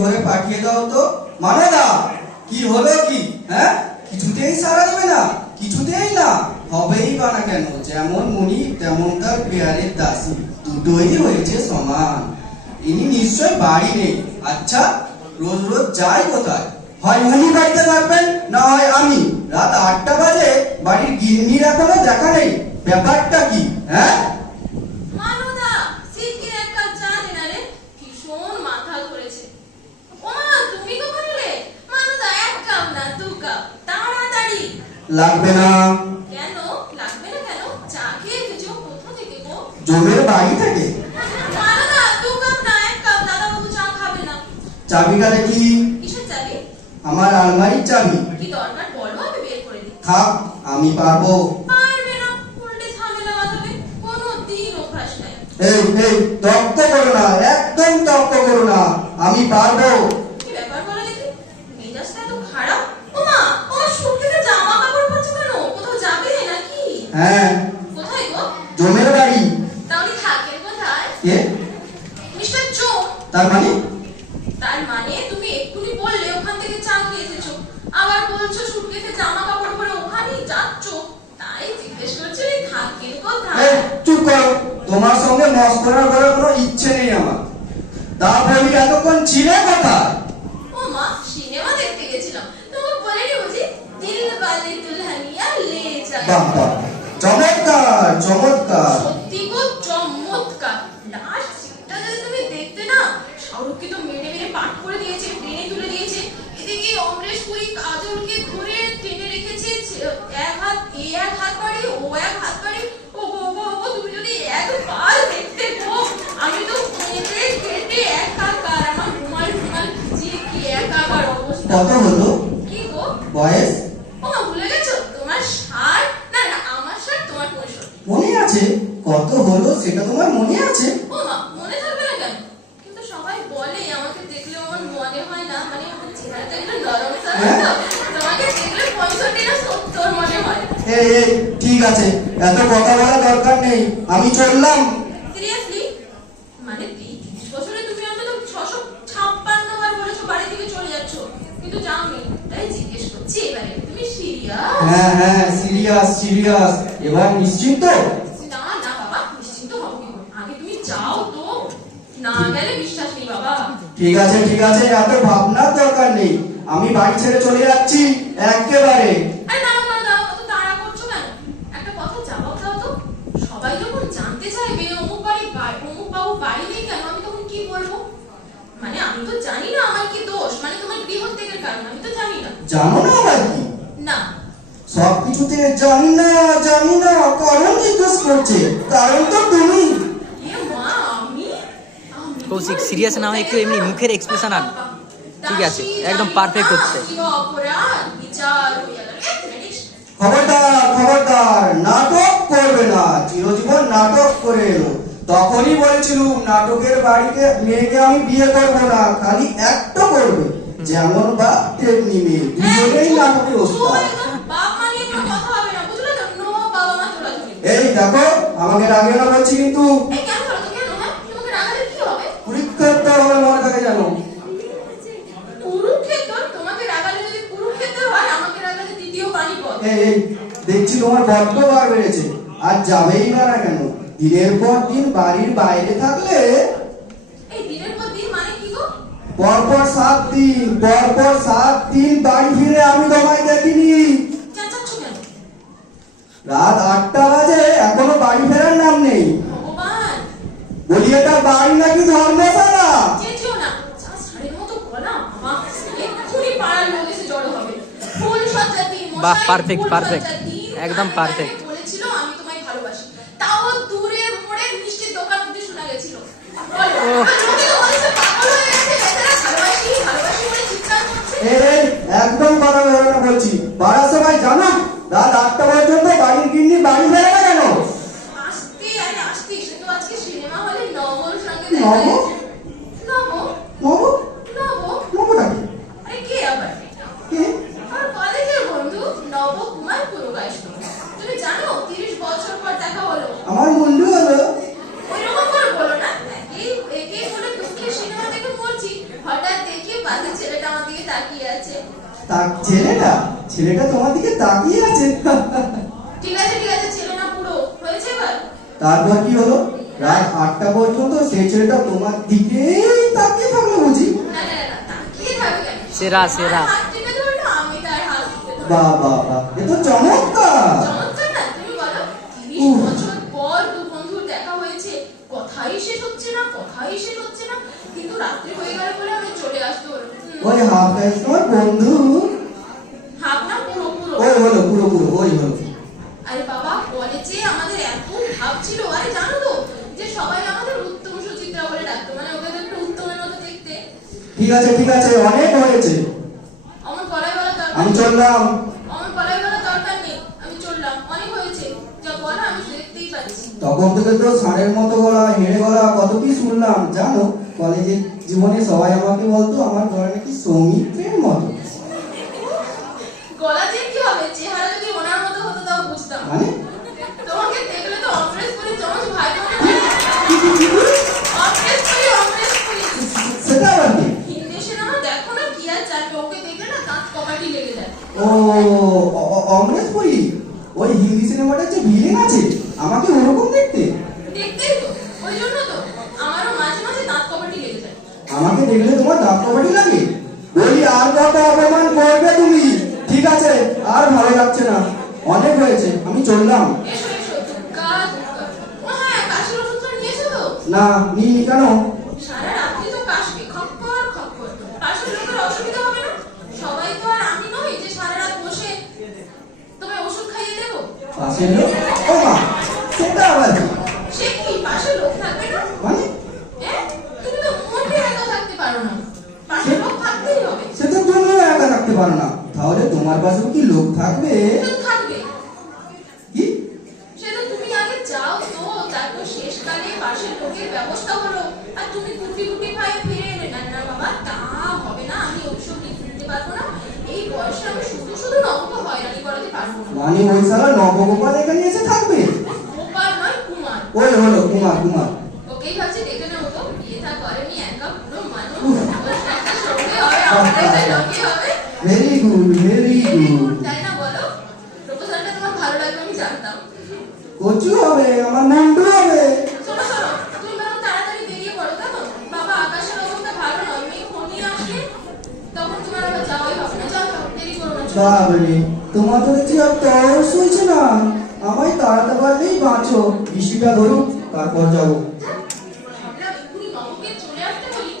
ঘরে পাঠিয়ে দাও তো। মানদা, কি হলো কি? হ্যাঁ, কিছুতেই সাড়া দেবে না? কিছুতেই না? হবেই বা না কেন? যেমন মুনি তেমন তার পেয়ারের দাসী, দুটোই হয়েছে সমান। ইনি নিশ্চয় বাড়ি নেই। আচ্ছা, রোজ রোজ যায় কোথায়? হয় উনি বাড়িতে থাকবেন, না হয় আমি। রাত 8টা বাজে, বাড়ির গিন্নির এখনো দেখা নেই। ব্যাপারটা কি? হ্যাঁ, মানদা, শিগগির এক কাপ চা দে না রে, ভীষণ মাথা ধরেছে। ওমা, তুমি কখন এলে? মানদা, এক কাপ না, 2 কাপ, তাড়াতাড়ি। লাগবে না। কেন লাগবে না? কেন? চা খেয়ে এসেছো কোথা থেকে গো? জমের বাড়ি থেকে। মানদা, 2 কাপ না, 1 কাপ। দাদা বাবু চা খাবে না। চাবিটা দেখি। কিসের চাবি? আমার আলমারির চাবি। কি দরকার বলো, আমি বের করে দিই। থাক, আমি পারবো। পারবে না, উল্টে ঝামেলা বাঁধাবে। কোনো দিন অভ্যাস নাই। এই এই, তর্ক করো না, একদম তর্ক করো না। আমি পারবো। কি ব্যাপার বলো দেখি? মেজাজটা এত খারাপ? ওমা, ওমা, সুটকেসে জামা কাপড় পরছো কেন? কোথাও যাবে নাকি? হ্যাঁ, কোথায় গো? জমের বাড়ি। তাহলে থাকেন কোথায়? কে? মিস্টার জোম। তার মানে? তার মানে তুমি এক্ষুনি বললে ওখান থেকে চা খেয়ে এসেছো, আবার বলছো সুটকেসে জামা কাপড় পরে ওখানেই যাচ্ছ। তাই জিজ্ঞেস করছি থাকেন এই, কোথায়? চুপ করো। তোমার সঙ্গে মস্করা করার কোনো ইচ্ছে নেই আমার। তা বলি, এতক্ষণ ছিলে কোথায়? ও মা, সিনেমা দেখতে গেছিলাম। তোমাকে বলেনি বুঝি? দিল বালে দুলহানিয়া লে যায়। বাহ বাহ, চমৎকার চমৎকার। সত্যি গো, চমৎকার। লাস্ট সিনটা যদি তুমি দেখতে না, শাহরুখকে তো মেরে মেরে পাট করে দিয়েছে, টেনে তুলে দিয়েছে। এদিকে অমরেশ পুরী কাজলকে ধরে টেনে রেখেছে। এক হাত এক হাত বাড়ি, ও এক হাত বাড়ি। ও গো ও গো ও গো, তুমি যদি একবার দেখতে গো, আমি তো কেটে কেটে একাকার। আমার রুমাল রুমাল ভিজিয়ে কি একাকার অবস্থা। কত হলো কি গো? বয়স? ও মা, ভুলে গেছো? তোমার 60? না না, আমার 60, তোমার 65। মনে আছে? কত হলো সেটা তোমার মনে আছে? ও মা, মনে থাকবে না কেন? কিন্তু সবাই বলে আমাকে দেখলে আমার মনে হয় না, মানে আমার চেহারাটা একটু নরম সরম তো, তোমাকে দেখলে 65 না 70 মনে হয়। এই এই, ঠিক আছে, এত কথা বলা দরকার নেই, আমি চললাম। সিরিয়াসলি? মানে 30 বছরে তুমি অন্তত 656 বার বলেছো বাড়ি থেকে চলে যাচ্ছ, কিন্তু যাওনি। তাই জিজ্ঞেস করছি, এবারে তুমি সিরিয়াস? হ্যাঁ হ্যাঁ, সিরিয়াস সিরিয়াস। এবার নিশ্চিন্ত? না না বাবা, নিশ্চিন্ত হও কি করে? আগে তুমি যাও তো, না গেলে বিশ্বাস নেই বাবা। ঠিক আছে ঠিক আছে, এত ভাবনার দরকার নেই। আমি বাড়ি ছেড়ে চলে যাচ্ছি একেবারে। আরে না না না, অত তাড়া করছো কেন? একটা কথা জবাব দাও তো। সবাই যখন জানতে চাইবে অমুক অমুক বাবু বাড়ি নেই কেন, আমি তখন কি বলবো? মানে আমি তো জানি না আমার কি দোষ, মানে তোমার গৃহত্যাগের কারণ আমি তো জানি না। জানো না আবার কি? না। সবকিছুতে জানি না জানি না, কারণ জিজ্ঞেস করছে। কারণ তো তুমি। এ মা, আমি কৌশিক, সিরিয়াস না হয়ে একটু এমনি মুখের এক্সপ্রেশন আন। ঠিক আছে, একদম পারফেক্ট হচ্ছে। অপরাধ বিচার হয়ে গেল। খবরদার খবরদার, নাটক করবে না। চিরজীবন নাটক করে এলো। তখনই বলেছিলুম নাটকের বাড়িতে মেয়েকে আমি বিয়ে করবো না, খালি একটা করবে। যেমন বাপ তেমনি মেয়ে, দুজনেই নাটকের ওস্তাদ। বাপ মা নিয়ে কোনো কথা হবে না, বুঝলে তো? নো বাবা মা তোলাধুলি। এই দেখো, আমাকে রাগিও না বলছি কিন্তু। এই কেন বলো তো, কেন? হ্যাঁ, তোমাকে রাগালে কি হবে? কুরুক্ষেত্র আমার মনে থাকে জানো? কুরুক্ষেত্র? তোমাকে রাগালে যদি কুরুক্ষেত্র হয়, আমাকে রাগালে দ্বিতীয় পানিপথ। এই এই, দেখছি তোমার বড্ড বার বেড়েছে। আর যাবেই বা না কেন? দিনের পর দিন বাড়ির বাইরে থাকলে। এই দিনের পর দিন মানে কি গো? পরপর 7 দিন, পরপর 7 দিন বাড়ি ফিরে আমি তোমায় দেখিনি। চেঁচাচ্ছ কেন? রাত 8টা বাজে, এখনো বাড়ি ফেরার নাম নেই। ভগবান, বলি এটা বাড়ি নাকি ধর্মশালা? চেঁচিও না। যা ষাঁড়ের মতো গলা, বাবা, এক্ষুনি পাড়ার লোক এসে জড়ো হবে। ফুল সজ্জা দিন মশাই, বাহ, perfect, ফুল perfect, সজ্জা দিন। একদম কানে perfect। কানে বলেছিল আমি তোমায় ভালোবাসি, তাও দূরের মোড়ে মিষ্টির দোকান অবধি শোনা গেছিল। বলো, লোকে তো বলছে পাগল হয়ে গেছে, বেচারা ভালোবাসি ভালোবাসি বলে চিৎকার করছে। এই একদম কথা বলবে না বলছি। পাড়া সবাই জানো রাত 8টা পর্যন্ত বাড়ির গিন্নি বাড়ি ফেরে না কেন? আসতে আরে আসতে, সে তো আজকে সিনেমা হলে নবর সঙ্গে নব? দেখা গেছে। নব? নব? নব? নবটা কি? আরে কে আবার? কে? আমার কলেজের বন্ধু নব কুমার পুরকায়স্থ। তুমি জানো 30 বছর পর দেখা হলো। আমার বন্ধু হলো। ওইরকম করে বলো না, একেই বলে পাশের ছেলেটা আমার দিকে তাকিয়ে আছে। তা ছেলেটা তোমার দিকে তাকিয়ে আছে। ঠিক আছে ছেলে না পুরো হয়েছে এবার। তারপর কি হলো? রাত 8টা পর্যন্ত সেই ছেলেটা তোমার দিকে তাকিয়ে থাকলো বুঝি? না তাকিয়ে থাকবে কেন? সেরা। আমার হাত টিপে ধরলো, আমি তার হাত টিপে ধরলাম। বাহ, এ তো চমৎকার। চমৎকার না? তুমি বলো, 30 বছর পর দু বন্ধুর দেখা হয়েছে, কথাই শেষ হচ্ছে না, কিন্তু রাত্রি হয়ে গেল বলে আমি চলে আসতে হলো। ওই হাফেজ তোমার বন্ধু? হাফ না পুরো। ওই হলো পুরো ওই হলো। আরে বাবা, কলেজে আমাদের এত ভাব ছিল, আরে জানো তো যে সবাই আমাদের উত্তম সুচিত্রা বলে ডাকতো, মানে ওকে তো একটু উত্তমের মতো দেখতে। ঠিক আছে অনেক হয়েছে। আমার গলায় বলা দরকার আমি নেই। চললাম। আমার গলায় বলা দরকার নেই, আমি চললাম, অনেক হয়েছে, যা বলা আমি দেখতেই পাচ্ছি। তখন থেকে তো ষাঁড়ের মতো গলা, হেঁড়ে গলা কত কি শুনলাম জানো। কলেজের জীবনে সবাই আমাকে বলতো আমার গলা নাকি সৌমিত্রের মতো। গলা দিয়ে কি হবে, চেহারা যদি ওনার মতো হতো তাও বুঝতাম। মানে তোমাকে দেখলে তো অমরেশ পুরী যমজ ভাই মনে হয়। অমরেশ পুরী। সেটা আবার কি? হিন্দি সিনেমা দেখো না, কি আর জানবে, ওকে দেখলে না দাঁত কপাটি লেগে যায়। ও অমরেশ পুরী, ওই হিন্দি সিনেমাটার যে ভিলেন আছে আমাকে ওরকম দেখতে। দেখতেই তো, ওই জন্য তো আমারও মাঝে মাঝে দাঁত কপাটি লেগে যায়। আমাকে দেখলে তোমার দাঁত কবাডি লাগে? বলি আর কত অপমান করবে তুমি? ঠিক আছে, আর ভালো লাগছে না, অনেক হয়েছে, আমি চললাম। এসো দুগ্গা। ও হ্যাঁ, কাশির ওষুধটা নিয়েছো তো? না নিই কেন? সারা রাত্রি তো কাশবে, খপ্পর। পাশের লোকের অসুবিধা হবে না? সবাই তো আর আমি নই যে সারা রাত বসে তোমায় ওষুধ খাইয়ে দেবো। পাশের লোক? ও মা, সেটা আবার কি? সে কি, পাশে লোক থাকবে না? মানে তুমি তো মোটে একা থাকতে পারো না, পাশে লোক থাকতেই হবে। সে তো তুমিও একা থাকতে পারো না, তাহলে তোমার পাশেও কি লোক থাকবে? লোক থাকবে, কি? সে তো তুমি আগে যাও তো, তারপর শেষকালে পাশের লোকের ব্যবস্থা হলো, আর তুমি গুটি পায়ে ফিরে এলে। না বাবা, তা হবে না, আমি ওইসব নিতে পারবো না। এই বয়সে আমি শুধু নবকে হয়রানি করাতে পারবো না। মানে ওই সারা নবগোপাল এখানে এসে থাকবে? গোপাল নয়, কুমার। ওই হলো কুমার। ওকেই ভাবছি দেখে নেবো তো, বিয়ে থা করেনি, একা পুরো মানুষ, একটা সঙ্গে হবে, আমাদের লোকে হবে। Very good. তাই না বলো? প্রপোজালটা তোমার ভালো লাগবে আমি জানতাম। কচু হবে, আমার নামটু হবে। শোনো, তুমি বরং তাড়াতাড়ি বেরিয়ে পড়ো, কেমন? বাবা, আকাশের অবস্থা ভালো নয়, মেয়ে ফোনই আসবে, তখন তোমার আবার যাওয়াই হবে না। যাও, দেরি করো না, চলো। বাবরে, তোমার তো দেখছি আর তরস হয়েছে না। আমায় তাড়াতে পারলেই বাঁচো, বৃষ্টিটা ধরুক তারপর যাবো। ভাবলাম এক্ষুনি নবকে চলে আসতে বলি,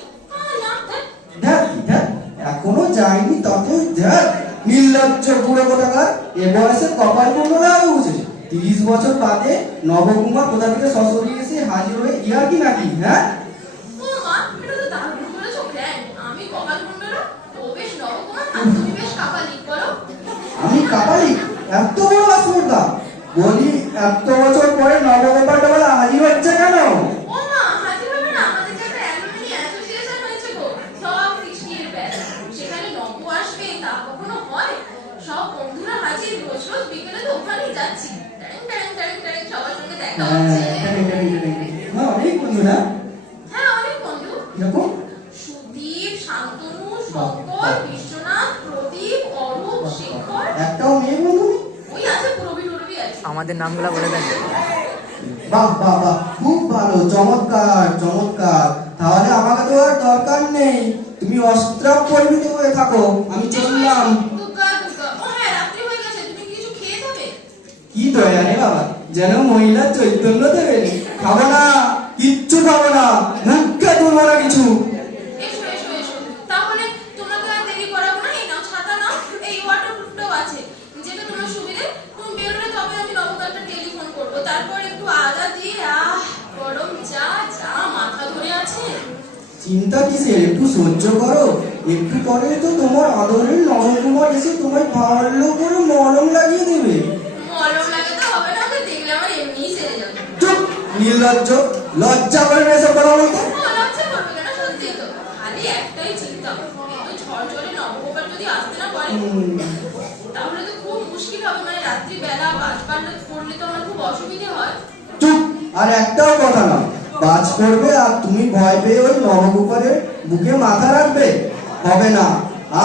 না, দেখ, এখনো যায়নি তাতে দেখ, নির্লজ্জ বুড়ো কোথাকার। এ বয়সে কপাল কুণ্ডলা হয়ে বসেছে। 30 বছর বাদে নবকুমার কোথা থেকে সশরীরে এসে হাজির হয়ে ইয়ার কি নাকি? হ্যাঁ, ও মা, এটা তো দারুণ বলেছো, গ্র্যান্ড। আমি কপাল কুণ্ডলা, ও বেশ নবকুমার, আর তুমি বেশ কাপালিক, বলো। আমি কাপালি? এত বড় আসপর্দা? বলি এত বছর পরে নবগোপালটা বলে হাজির হচ্ছে কেন? ও মা, হাজির হবে না? আমাদের যে একটা অ্যালুমিনি অ্যাসোসিয়েশন হয়েছে গো, সব কৃষ্ণের ব্যাচ। সেখানে নব আসবে, তা কখনো হয়? সব বন্ধুরা হাজির, রোজ বিকেলে তো ওখানেই যাচ্ছি। ট্যাং, সবার সঙ্গে দেখা হচ্ছে। অনেক বন্ধু না? হ্যাঁ, অনেক বন্ধু। এরকম সুদীপ, শান্তনু, শঙ্কর, বিশ্বনাথ, প্রদীপ, অরূপ, শেখর। একটাও মেয়ে বন্ধু নেই? ওই আছে, প্রবি আছে। আমাদের নামগুলো বলে দেন। বাহ, খুব ভালো, চমৎকার। তাহলে আমাকে তো আর দরকার নেই, তুমি অস্ত্রাপ পরিমিত হয়ে থাকো, আমি চললাম। দুগ্গা। ও হ্যাঁ, রাত্রি হয়ে গেছে, তুমি কিছু খেয়ে যাবে? কি দয়া রে বাবা, যেন মহিলার চৈতন্য দেবে। খাবো না, কিচ্ছু খাবো না, মুখে তুলবো না কিছু। এসো। তাহলে তোমাকে আর দেরি করাবো না, এই নাও ছাতা নাও, এই ওয়াটারপ্রুফটাও আছে, যেটা তোমার সুবিধে। তুমি বেরোলে তবে আমি নবকালটা টেলিফোন করবো, তারপর একটু আদা দিয়ে গরম চা, মাথা ধরে আছে। চিন্তা কিসের, একটু সহ্য করো। একটু পরে তো তোমার আদরের নবকুমার এসে তোমায় ভালো করে মলম লাগিয়ে দেবে। মলম লাগাতে হবে না, ওকে দেখলে আমার এমনিই সেরে যাবে। চুপ, নির্লজ্জ, লজ্জা করে না এসব কথা বলতে। লজ্জা করবে কেন? সত্যি তো, খালি একটাই চিন্তা, এই তো ঝড় জলে নবগোপাল যদি আসতে না পারে তাহলে তো খুব মুশকিল হবে, মানে রাত্রি বেলা বাজ পড়লে তো আমার খুব অসুবিধে হয়। চুপ, আর একটাও কথা না। বাজ পড়বে আর তুমি ভয় পেয়ে ওই নবগোপালের বুকে মাথা রাখবে। হবে না,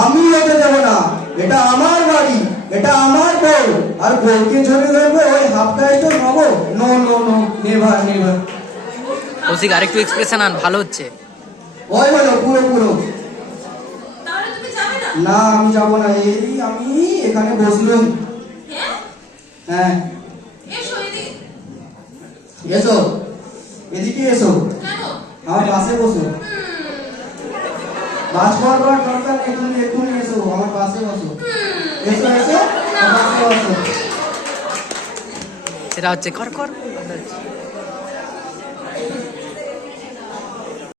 আমি হতে দেব না। এটা আমার বাড়ি, এটা আমার বউ, আর বউকে ঝরে ধরবে ওই হাফ কাস্টে হবো? No no no, never never. Kaushik আরেকটু এক্সপ্রেশন আন, ভালো হচ্ছে। ওই হলো পুরো পুরো। তাহলে তুমি যাবে না? না আমি যাবো না, এই আমি এখানে বসলুম। হ্যাঁ, হ্যাঁ এসো এদিকে। এসো, এদিকে এসো, কেন? আমার পাশে বসো। বাস করবার দরকার নেই, তুমি এক্ষুনি এসো, আমার পাশে বসো। এসো এসো, আমার পাশে বসো। সেটা হচ্ছে কর কর।